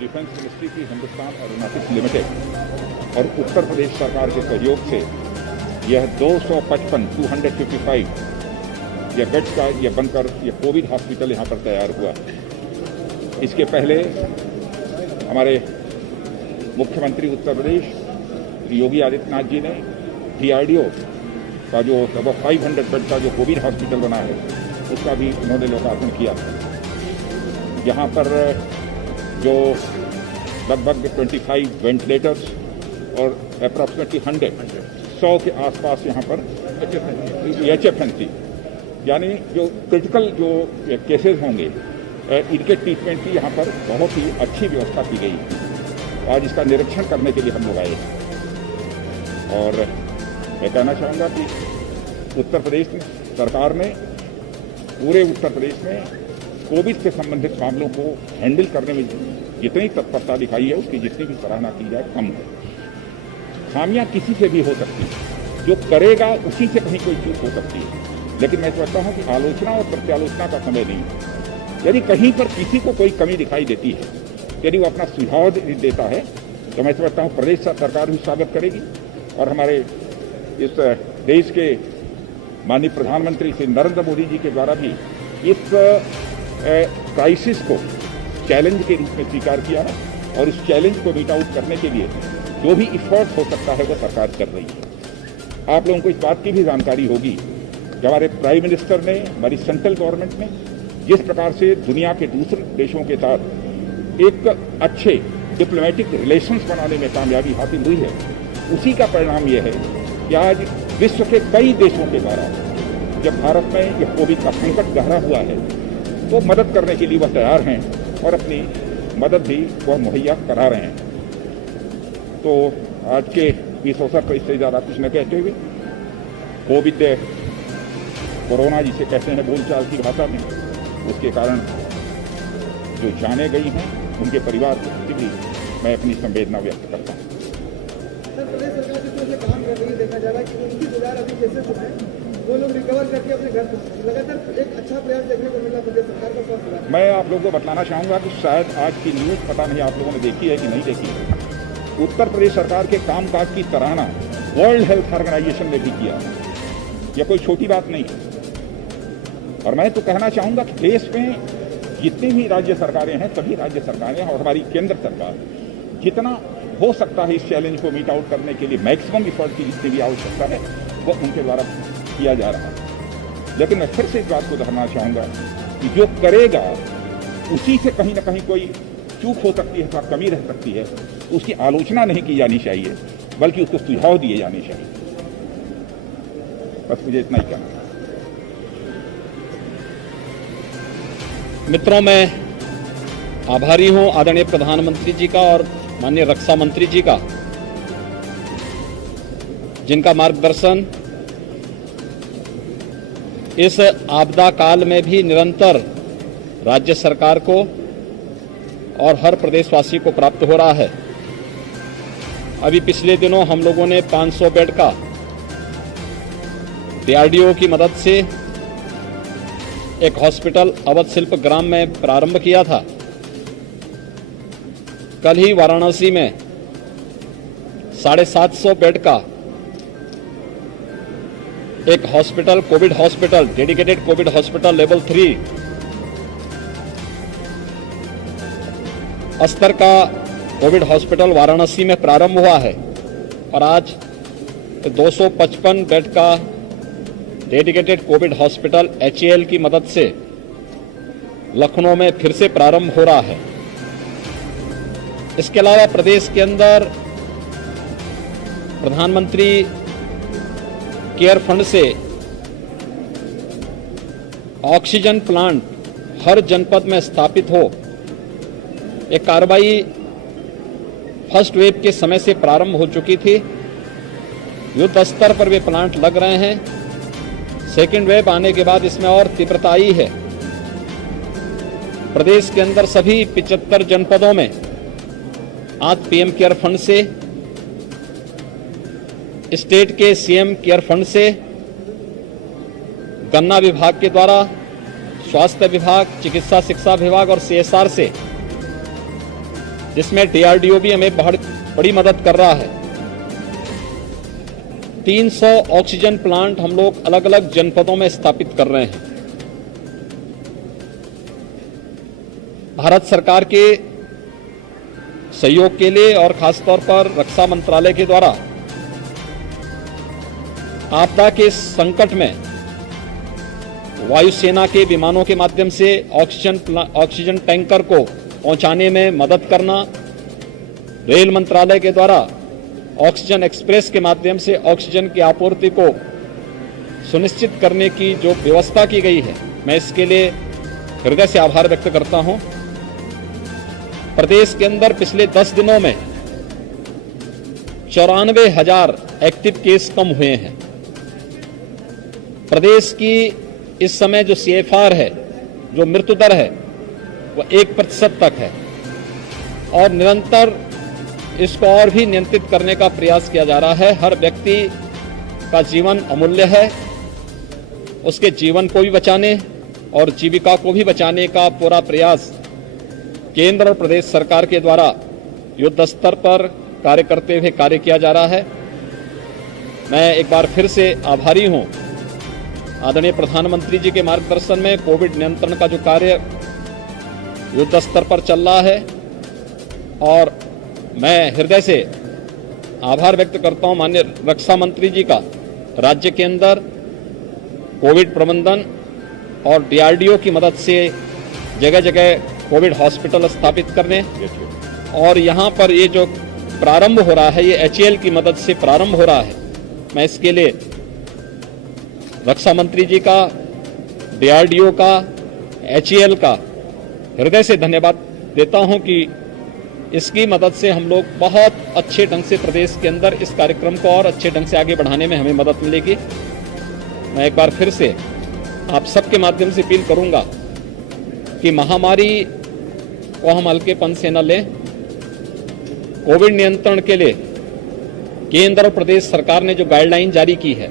Defence ministry की Hindustan aeronautics limited और उत्तर प्रदेश सरकार के सहयोग से यह 255 यह बेड्स का यह बनकर यह कोविड हॉस्पिटल यहाँ पर तैयार हुआ। इसके पहले हमारे मुख्यमंत्री उत्तर प्रदेश योगी आदित्यनाथ जी ने DRDO का जो 500 बेड का जो कोविड हॉस्पिटल बना है उसका भी उन्होंने लोकार्पण किया। यहाँ पर जो लगभग 25 वेंटिलेटर्स और अप्रॉक्सीमेटली 100 के आसपास यहाँ पर HFNC यानी जो क्रिटिकल जो केसेस होंगे इनके ट्रीटमेंट की यहाँ पर बहुत ही अच्छी व्यवस्था की गई। आज इसका निरीक्षण करने के लिए हम लोग आए हैं और मैं कहना चाहूँगा कि उत्तर प्रदेश में सरकार ने पूरे उत्तर प्रदेश में कोविड से संबंधित मामलों को हैंडल करने में जितनी तत्परता दिखाई है उसकी जितनी भी सराहना की जाए कम है। खामियां किसी से भी हो सकती है, जो करेगा उसी से कहीं कोई चूक हो सकती है, लेकिन मैं समझता हूं कि आलोचना और प्रत्यालोचना का समय नहीं है। यदि कहीं पर किसी को कोई कमी दिखाई देती है, यदि वो अपना सुझाव देता है तो मैं समझता हूं प्रदेश सरकार भी स्वागत करेगी और हमारे इस देश के माननीय प्रधानमंत्री श्री नरेंद्र मोदी जी के द्वारा भी इस क्राइसिस को चैलेंज के रूप में स्वीकार किया है और इस चैलेंज को मीट आउट करने के लिए जो भी इफर्ट हो सकता है वो सरकार कर रही है। आप लोगों को इस बात की भी जानकारी होगी कि हमारे प्राइम मिनिस्टर ने, हमारी सेंट्रल गवर्नमेंट ने जिस प्रकार से दुनिया के दूसरे देशों के साथ एक अच्छे डिप्लोमेटिक रिलेशंस बनाने में कामयाबी हासिल हुई है, उसी का परिणाम यह है कि आज विश्व के कई देशों के द्वारा जब भारत में यह कोविड का संकट गहरा हुआ है तो मदद करने के लिए वह तैयार हैं और अपनी मदद भी वह मुहैया करा रहे हैं। तो आज के इस अवसर पर इससे ज़्यादा कुछ न कहते हुए कोविड कोरोना जिसे कहते हैं बोलचाल की भाषा में, उसके कारण जो जाने गई हैं उनके परिवार के प्रति भी मैं अपनी संवेदना व्यक्त करता हूँ। सर, प्रदेश सरकार की तरफ से काम कर रही है, देखा जा रहा है कि उनकी गुजार अभी जैसे जो है वो लोग रिकवर करके अपने घर लगातार एक अच्छा प्रयास देखने को मिला प्रदेश सरकार का स्वास्थ्य। मैं आप लोगों को बतलाना चाहूँगा कि शायद आज की न्यूज़ पता नहीं आप लोगों ने देखी है कि नहीं देखी है, उत्तर प्रदेश सरकार के कामकाज की सराहना वर्ल्ड हेल्थ ऑर्गेनाइजेशन ने भी किया। यह कोई छोटी बात नहीं है और मैं तो कहना चाहूँगा कि देश में जितनी भी राज्य सरकारें हैं, सभी राज्य सरकारें और हमारी केंद्र सरकार जितना हो सकता है इस चैलेंज को मीट आउट करने के लिए मैक्सिमम इफर्ट की जितनी भी आवश्यकता है वो उनके द्वारा किया जा रहा है। लेकिन मैं फिर से इस बात को दोहराना चाहूँगा कि जो करेगा उसी से कहीं ना कहीं कोई चूक हो सकती है अथवा कमी रह सकती है, उसकी आलोचना नहीं की जानी चाहिए बल्कि उसको सुझाव दिए जाने चाहिए। बस मुझे इतना ही कहना है। मित्रों, मैं आभारी हूं आदरणीय प्रधानमंत्री जी का और माननीय रक्षा मंत्री जी का, जिनका मार्गदर्शन इस आपदा काल में भी निरंतर राज्य सरकार को और हर प्रदेशवासी को प्राप्त हो रहा है। अभी पिछले दिनों हम लोगों ने 500 बेड का DRDO की मदद से एक हॉस्पिटल अवध शिल्प ग्राम में प्रारंभ किया था। कल ही वाराणसी में 750 बेड का एक hospital, Covid hospital, dedicated Covid hospital level 3 स्तर का कोविड हॉस्पिटल वाराणसी में प्रारंभ हुआ है और आज 255 बेड का डेडिकेटेड कोविड हॉस्पिटल HAL की मदद से लखनऊ में फिर से प्रारंभ हो रहा है। इसके अलावा प्रदेश के अंदर प्रधानमंत्री केयर फंड से ऑक्सीजन प्लांट हर जनपद में स्थापित हो, एक कार्रवाई फर्स्ट वेव के समय से प्रारंभ हो चुकी थी। युद्ध स्तर पर वे प्लांट लग रहे हैं। सेकेंड वेव आने के बाद इसमें और तीव्रता आई है। प्रदेश के अंदर सभी 75 जनपदों में आज PM केयर फंड से, स्टेट के CM केयर फंड से, गन्ना विभाग के द्वारा, स्वास्थ्य विभाग, चिकित्सा शिक्षा विभाग और CSR से जिसमें DRDO भी हमें बहुत बड़ी मदद कर रहा है। 300 ऑक्सीजन प्लांट हम लोग अलग अलग जनपदों में स्थापित कर रहे हैं। भारत सरकार के सहयोग के लिए और खासतौर पर रक्षा मंत्रालय के द्वारा आपदा के संकट में वायुसेना के विमानों के माध्यम से ऑक्सीजन टैंकर को पहुंचाने में मदद करना, रेल मंत्रालय के द्वारा ऑक्सीजन एक्सप्रेस के माध्यम से ऑक्सीजन की आपूर्ति को सुनिश्चित करने की जो व्यवस्था की गई है, मैं इसके लिए हृदय से आभार व्यक्त करता हूं। प्रदेश के अंदर पिछले 10 दिनों में 94,000 एक्टिव केस कम हुए हैं। प्रदेश की इस समय जो CFR है, जो मृत्यु दर है, वह 1% तक है और निरंतर इसको और भी नियंत्रित करने का प्रयास किया जा रहा है। हर व्यक्ति का जीवन अमूल्य है, उसके जीवन को भी बचाने और जीविका को भी बचाने का पूरा प्रयास केंद्र और प्रदेश सरकार के द्वारा युद्ध स्तर पर कार्य करते हुए कार्य किया जा रहा है। मैं एक बार फिर से आभारी हूं। आदरणीय प्रधानमंत्री जी के मार्गदर्शन में कोविड नियंत्रण का जो कार्य युद्ध स्तर पर चल रहा है और मैं हृदय से आभार व्यक्त करता हूं माननीय रक्षा मंत्री जी का, राज्य के अंदर कोविड प्रबंधन और DRDO की मदद से जगह जगह कोविड हॉस्पिटल स्थापित करने और यहां पर ये जो प्रारंभ हो रहा है, ये HAL की मदद से प्रारंभ हो रहा है। मैं इसके लिए रक्षा मंत्री जी का, DRDO का, HAL का हृदय से धन्यवाद देता हूं कि इसकी मदद से हम लोग बहुत अच्छे ढंग से प्रदेश के अंदर इस कार्यक्रम को और अच्छे ढंग से आगे बढ़ाने में हमें मदद मिलेगी। मैं एक बार फिर से आप सबके माध्यम से अपील करूंगा कि महामारी को हम हल्केपन से न लें। कोविड नियंत्रण के लिए केंद्र और प्रदेश सरकार ने जो गाइडलाइन जारी की है,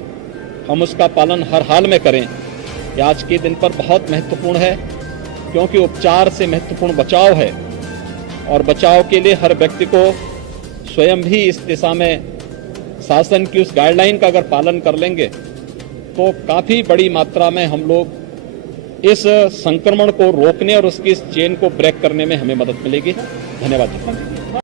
हम उसका पालन हर हाल में करें। यह आज के दिन पर बहुत महत्वपूर्ण है, क्योंकि उपचार से महत्वपूर्ण बचाव है और बचाव के लिए हर व्यक्ति को स्वयं भी इस दिशा में शासन की उस गाइडलाइन का अगर पालन कर लेंगे तो काफी बड़ी मात्रा में हम लोग इस संक्रमण को रोकने और उसकी इस चेन को ब्रेक करने में हमें मदद मिलेगी। धन्यवाद।